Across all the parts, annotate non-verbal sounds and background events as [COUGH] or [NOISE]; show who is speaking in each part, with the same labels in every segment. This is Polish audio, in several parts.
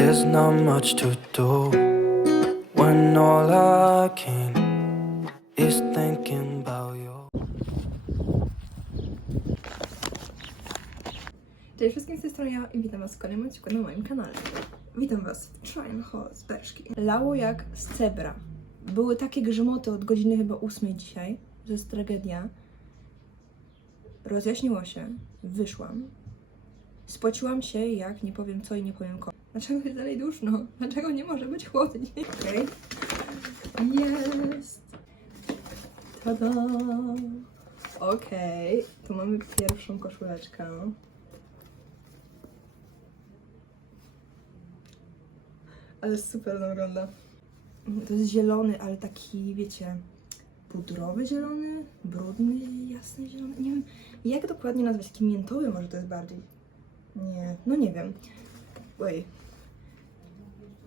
Speaker 1: There's not much to do when all I can is thinking about you.
Speaker 2: Cześć wszystkim, z tej strony ja i witam was w kolejnym odcinku na moim kanale. Witam was w Try and z Berszki. Lało jak z cebra. Były takie grzmoty od godziny chyba ósmej dzisiaj, że jest tragedia. Rozjaśniło się, wyszłam. Spłaciłam się jak nie powiem co i nie powiem komu. Dlaczego jest dalej duszno? Dlaczego nie może być chłodniej? Okej. Jest! Tada! Okej, tu mamy pierwszą koszuleczkę. Ale super wygląda. To jest zielony, ale taki, wiecie, pudrowy zielony, brudny, jasny zielony. Nie wiem, jak dokładnie nazwać, taki miętowy może to jest bardziej. Nie, no nie wiem. Oj.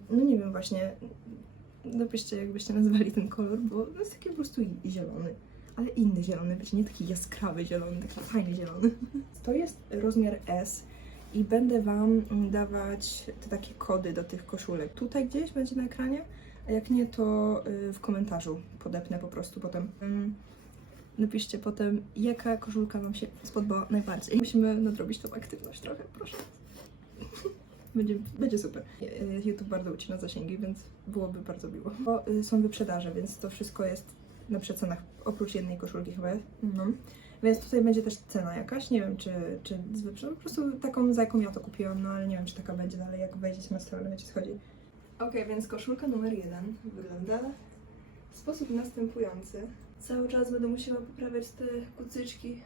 Speaker 2: No nie wiem właśnie. Napiszcie, jakbyście nazwali ten kolor, bo to jest taki po prostu zielony. Ale inny zielony, wiecie, nie taki jaskrawy zielony, taki fajny zielony. To jest rozmiar S i będę Wam mm, dawać te takie kody do tych koszulek. Tutaj gdzieś będzie na ekranie, a jak nie, to y, w komentarzu podepnę po prostu potem. Napiszcie potem, jaka koszulka Wam się spodobała najbardziej. Musimy nadrobić tą aktywność trochę, proszę. [LAUGHS] Będzie, będzie super. Y, YouTube bardzo ucina zasięgi, więc byłoby bardzo miło. Bo y, są wyprzedaże, więc to wszystko jest na przecenach, oprócz jednej koszulki chyba. jest. No. Więc tutaj będzie też cena jakaś, nie wiem czy, czy z wyprzedaży, po prostu taką, za jaką ja to kupiłam, no ale nie wiem czy taka będzie dalej, jak wejdziecie na stronę, wiecie co chodzi. Okej, więc koszulka numer jeden wygląda w sposób następujący. Cały czas będę musiała poprawiać te kucyczki,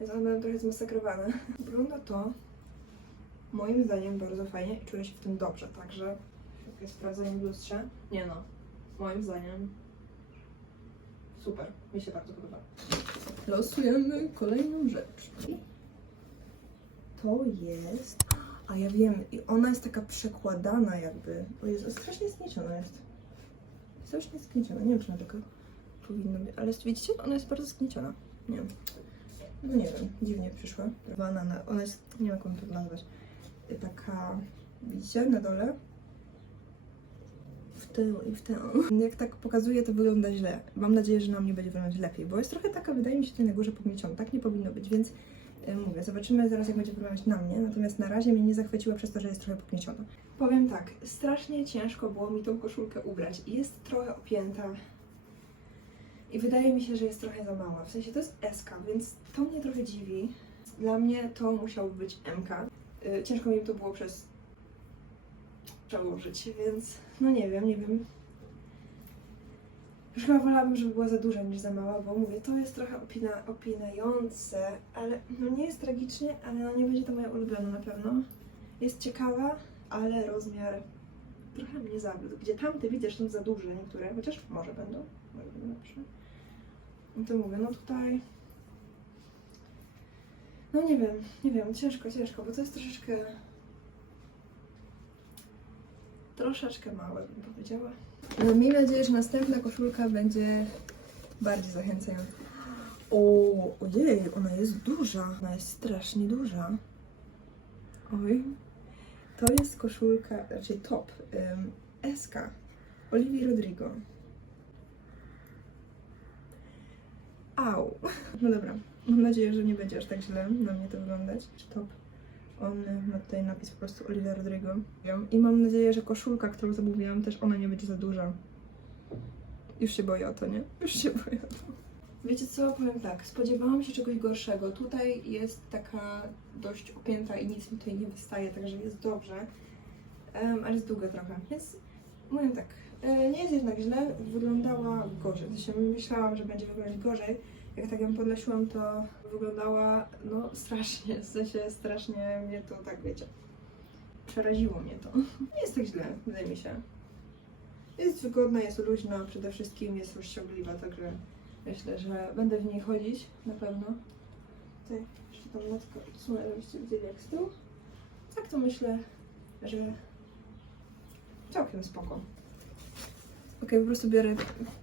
Speaker 2: więc one będą trochę zmasakrowane. Wygląda to moim zdaniem bardzo fajnie i czuję się w tym dobrze, także takie sprawdzenie w lustrze. Nie no, moim zdaniem super, mi się bardzo podoba. Losujemy kolejną rzecz. To jest. A ja wiem, i ona jest taka przekładana jakby. O Jezu, strasznie zgnieciona jest. Strasznie zgnieciona. Nie wiem, czy na tego powinno być. Ale widzicie, ona jest bardzo zgnieciona. Nie wiem. No nie wiem, dziwnie przyszła. Banana. Ona jest, nie wiem jak ją to nazwać. Taka, widzicie, na dole. W tę i w tę. Jak tak pokazuje, to wygląda źle. Mam nadzieję, że na mnie będzie wyglądać lepiej, bo jest trochę taka, wydaje mi się, tutaj na górze pognieciona. Tak nie powinno być, więc e, mówię, zobaczymy zaraz, jak będzie wyglądać na mnie. Natomiast na razie mnie nie zachwyciła przez to, że jest trochę pognieciona. Powiem tak, strasznie ciężko było mi tą koszulkę ubrać jest trochę opięta. I wydaje mi się, że jest trochę za mała. W sensie to jest SK, więc to mnie trochę dziwi. Dla mnie to musiałoby być MK. Y, Ciężko mi to było przez przełożyć, więc no nie wiem, nie wiem. Już chyba wolałabym, żeby była za duża niż za mała, bo mówię, to jest trochę opina, opinające, ale no nie jest tragicznie, ale no nie będzie to moja ulubiona na pewno. Jest ciekawa, ale rozmiar trochę mnie zawiódł. Gdzie tamte widzę, że są za duże niektóre, chociaż może będą, może będą lepsze. No to mówię, no tutaj... No nie wiem, nie wiem, ciężko, ciężko, bo to jest troszeczkę... Troszeczkę małe, bym powiedziała. No, miejmy nadzieję, że następna koszulka będzie bardziej zachęcająca. O, ojej, ona jest duża. Ona jest strasznie duża. Oj. To jest koszulka, raczej top um, SK Oliwii Rodrigo. Au. No dobra. Mam nadzieję, że nie będzie aż tak źle na mnie to wyglądać. Top. On ma tutaj napis po prostu Olivia Rodrigo. I mam nadzieję, że koszulka, którą zamówiłam, też ona nie będzie za duża. Już się boję o to, nie? Już się boję o to. Wiecie co, powiem tak, spodziewałam się czegoś gorszego. Tutaj jest taka dość opięta i nic mi tutaj nie wystaje, także jest dobrze. Em, ale jest długa trochę, więc mówię tak, e, nie jest jednak źle, wyglądała gorzej. W sensie myślałam, że będzie wyglądać gorzej. Jak tak ją podnosiłam, to wyglądała no strasznie, w sensie strasznie mnie to tak wiecie. Przeraziło mnie to. Nie jest tak źle, wydaje mi się. Jest wygodna, jest luźna, przede wszystkim jest rozciągliwa, także myślę, że będę w niej chodzić na pewno. Tutaj jeszcze tą notkę odsunę, żebyście widzieli jak z tyłu. Tak to myślę, że całkiem spoko. Okej, po prostu biorę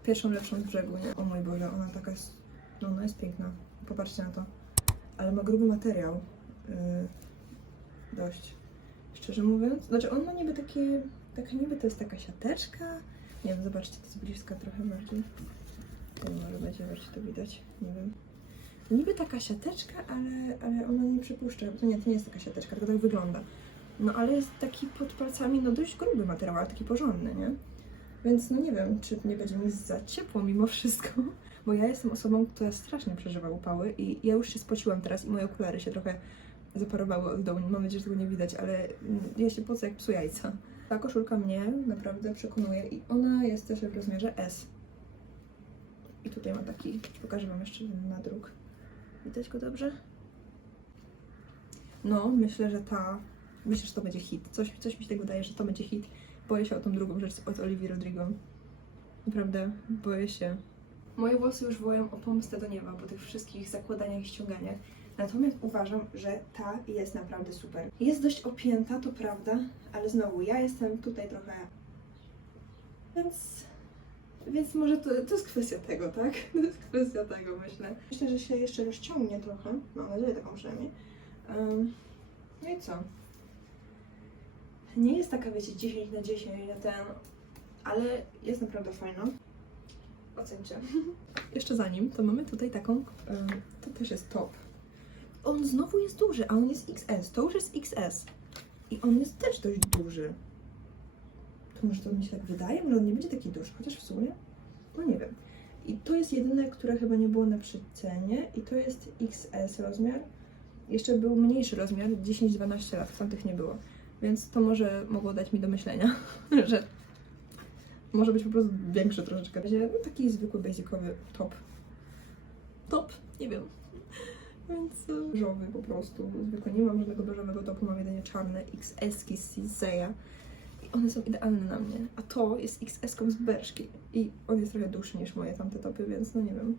Speaker 2: pierwszą lepszą z brzegu, nie? O mój Boże, ona taka jest, no ona jest piękna. Popatrzcie na to. Ale ma gruby materiał. Yy, dość. Szczerze mówiąc. Znaczy on ma niby takie, taka niby to jest taka siateczka. Nie wiem, zobaczcie to z bliska trochę bardziej. To może będzie bardziej to widać, nie wiem. Niby taka siateczka, ale, ale ona nie przypuszcza, to nie, to nie jest taka siateczka, tylko tak wygląda. No ale jest taki pod palcami, no dość gruby materiał, ale taki porządny, nie? Więc no nie wiem, czy nie będzie mi za ciepło mimo wszystko, [LAUGHS] bo ja jestem osobą, która strasznie przeżywa upały i ja już się spociłam teraz i moje okulary się trochę zaparowały od dołu. Mam nadzieję, że tego nie widać, ale ja się pocę jak psu jajca. Ta koszulka mnie naprawdę przekonuje i ona jest też w rozmiarze S. I tutaj mam taki, pokażę Wam jeszcze nadruk. Widać go dobrze? No, myślę, że ta, myślę, że to będzie hit. Coś, coś mi się tak wydaje, że to będzie hit. Boję się o tą drugą rzecz od Olivia Rodrigo. Naprawdę, boję się. Moje włosy już wołają o pomstę do nieba po tych wszystkich zakładaniach i ściąganiach. Natomiast uważam, że ta jest naprawdę super. Jest dość opięta, to prawda, ale znowu, ja jestem tutaj trochę... Więc... Więc może to, to jest kwestia tego, tak? [LAUGHS] To jest kwestia tego, myślę. Myślę, że się jeszcze rozciągnie trochę. Mam nadzieję taką przynajmniej. Um, no i co? Nie jest taka, wiecie, 10 na 10 na ten, ale jest naprawdę fajna. Ocencie. [LAUGHS] Jeszcze zanim, to mamy tutaj taką, to też jest top. On znowu jest duży, a on jest XS. To już jest XS. I on jest też dość duży. To może to mi się tak wydaje, może on nie będzie taki duży, chociaż w sumie, no nie wiem. I to jest jedyne, które chyba nie było na przecenie i to jest XS rozmiar. Jeszcze był mniejszy rozmiar, 10-12 lat, tamtych nie było. Więc to może mogło dać mi do myślenia, [LAUGHS] że może być po prostu większy troszeczkę. No, taki zwykły, basicowy top. Top? Nie wiem. Więc e, beżowy po prostu. Zwykle nie mam żadnego beżowego topu, mam jedynie czarne XS-ki z Siseya. I one są idealne na mnie. A to jest XS-ką z Berszki. I on jest trochę dłuższy niż moje tamte topy, więc no nie wiem.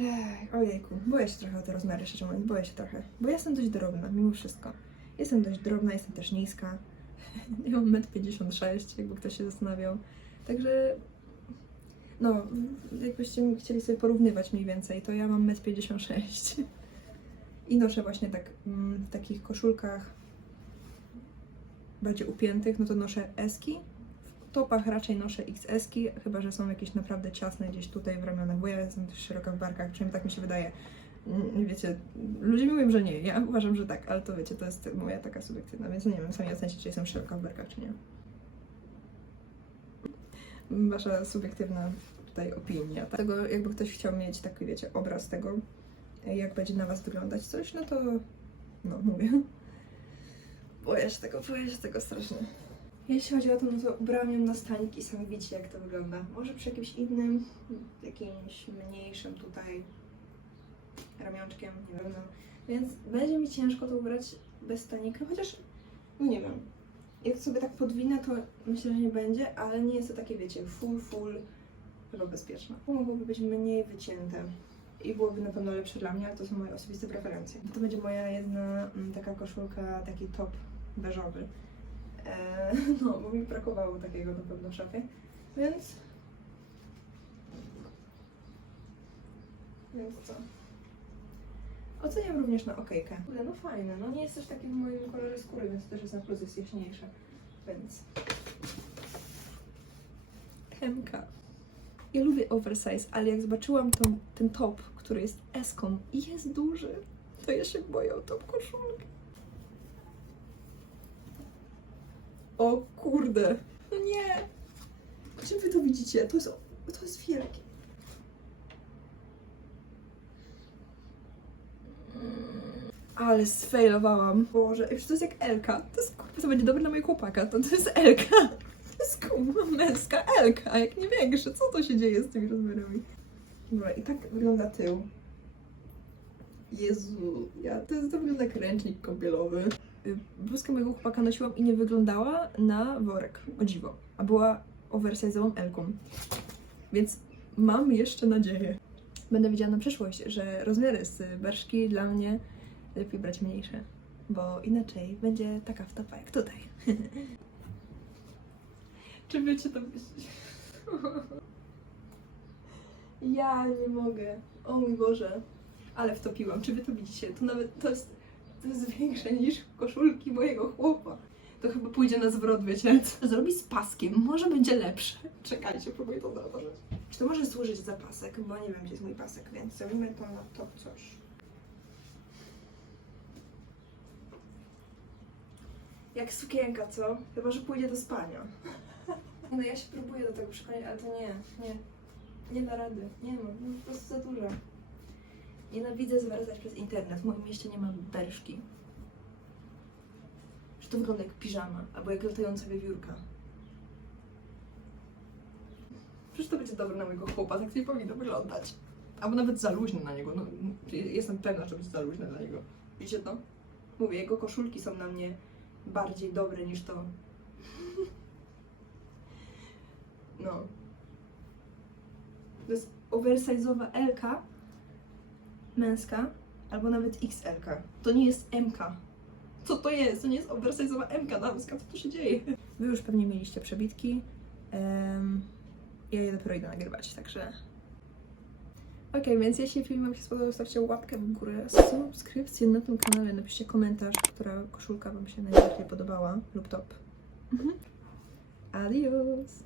Speaker 2: Ech, ojejku, boję się trochę o te rozmiary, szczerze mówiąc, boję się trochę. Bo ja jestem dość drobna, mimo wszystko. Jestem dość drobna, jestem też niska. [LAUGHS] Ja mam 1,56 m, jakby ktoś się zastanawiał. Także, no, jakbyście chcieli sobie porównywać mniej więcej, to ja mam 1,56 m. I noszę właśnie tak mm, w takich koszulkach bardziej upiętych, no to noszę eski. W topach raczej noszę XS-ki, chyba że są jakieś naprawdę ciasne gdzieś tutaj w ramionach, bo ja jestem też szeroka w barkach, przynajmniej tak mi się wydaje. Mm, Wiecie, ludzie mówią, że nie, ja uważam, że tak, ale to wiecie, to jest moja taka subiektywna, więc nie wiem, sami ocenicie, czy jestem szeroka w barkach, czy nie. Wasza subiektywna tutaj opinia. tak? Tego, jakby ktoś chciał mieć taki, wiecie, obraz tego, jak będzie na Was wyglądać coś, no to, no mówię. Boję się tego, boję się tego strasznie. Jeśli chodzi o to, no to ubrałam ją na stanik i sami widzicie, jak to wygląda. Może przy jakimś innym, jakimś mniejszym tutaj ramionczkiem, nie wiem. No. Więc będzie mi ciężko to ubrać bez stanika, chociaż, no nie wiem. Jak sobie tak podwinę, to myślę, że nie będzie, ale nie jest to takie, wiecie, full, full, chyba bezpieczne. Mogłoby być mniej wycięte i byłoby na pewno lepsze dla mnie, ale to są moje osobiste preferencje. To będzie moja jedna mm, taka koszulka, taki top beżowy. Eee, [LAUGHS] no, bo mi brakowało takiego na pewno w szafie, więc... Więc co? Oceniam również na okejkę. Kurde, no fajne, no nie jest też taki w moim kolorze skóry, więc też jest na plus jest jaśniejsze, więc... Temka. Ja lubię oversize, ale jak zobaczyłam tą, ten top, który jest eską i jest duży, to ja się boję o tą koszulkę. O kurde. No nie. Czy wy to widzicie? To jest, to jest wielkie. Ale sfailowałam. Boże, już to jest jak Elka. To jest to będzie dobre dla mojego chłopaka. To, to jest Elka. To jest kurwa męska Elka, jak nie większe. Co to się dzieje z tymi rozmiarami? Dobra, i tak wygląda tył. Jezu, ja, to, jest, to wygląda jak ręcznik kąpielowy. Y, Bluzkę mojego chłopaka nosiłam i nie wyglądała na worek, o dziwo. A była oversize'ową Elką. Więc mam jeszcze nadzieję. Będę widziała na przyszłość, że rozmiary z berszki dla mnie lepiej brać mniejsze. Bo inaczej będzie taka wtopa jak tutaj. [LAUGHS] Czy wiecie to? Ja nie mogę. O mój Boże. Ale wtopiłam. Czy wy to widzicie? To nawet to jest To jest większe niż koszulki mojego chłopa. To chyba pójdzie na zwrot, wiecie? Zrobi z paskiem? Może będzie lepsze. Czekajcie, próbuję to założyć. Czy to może służyć za pasek? Bo nie wiem, gdzie jest mój pasek, więc zrobimy to na to coś. Jak sukienka, co? Chyba, że pójdzie do spania. [LAUGHS] No ja się próbuję do tego przekonać, ale to nie, nie. Nie da rady. Nie ma, no po prostu za dużo. Nienawidzę zwracać przez internet. W moim mieście nie ma berszki. Że to wygląda jak piżama, albo jak latająca wiewiórka. Przecież to będzie dobre na mojego chłopa, tak nie powinno wyglądać. Albo nawet za luźne na niego. No, jestem pewna, że będzie za luźne dla niego. Widzicie to? Mówię, jego koszulki są na mnie bardziej dobre niż to. [LAUGHS] No. To jest oversize'owa LK męska, albo nawet XL. To nie jest MK. Co to jest? To nie jest oversize'owa MK damska. Co tu się dzieje? Wy już pewnie mieliście przebitki. Em, ja je dopiero idę nagrywać, także... Ok, więc jeśli film Wam się spodobał, zostawcie łapkę w górę, subskrypcję na tym kanale, napiszcie komentarz, która koszulka Wam się najbardziej podobała lub top. Mhm. Adios!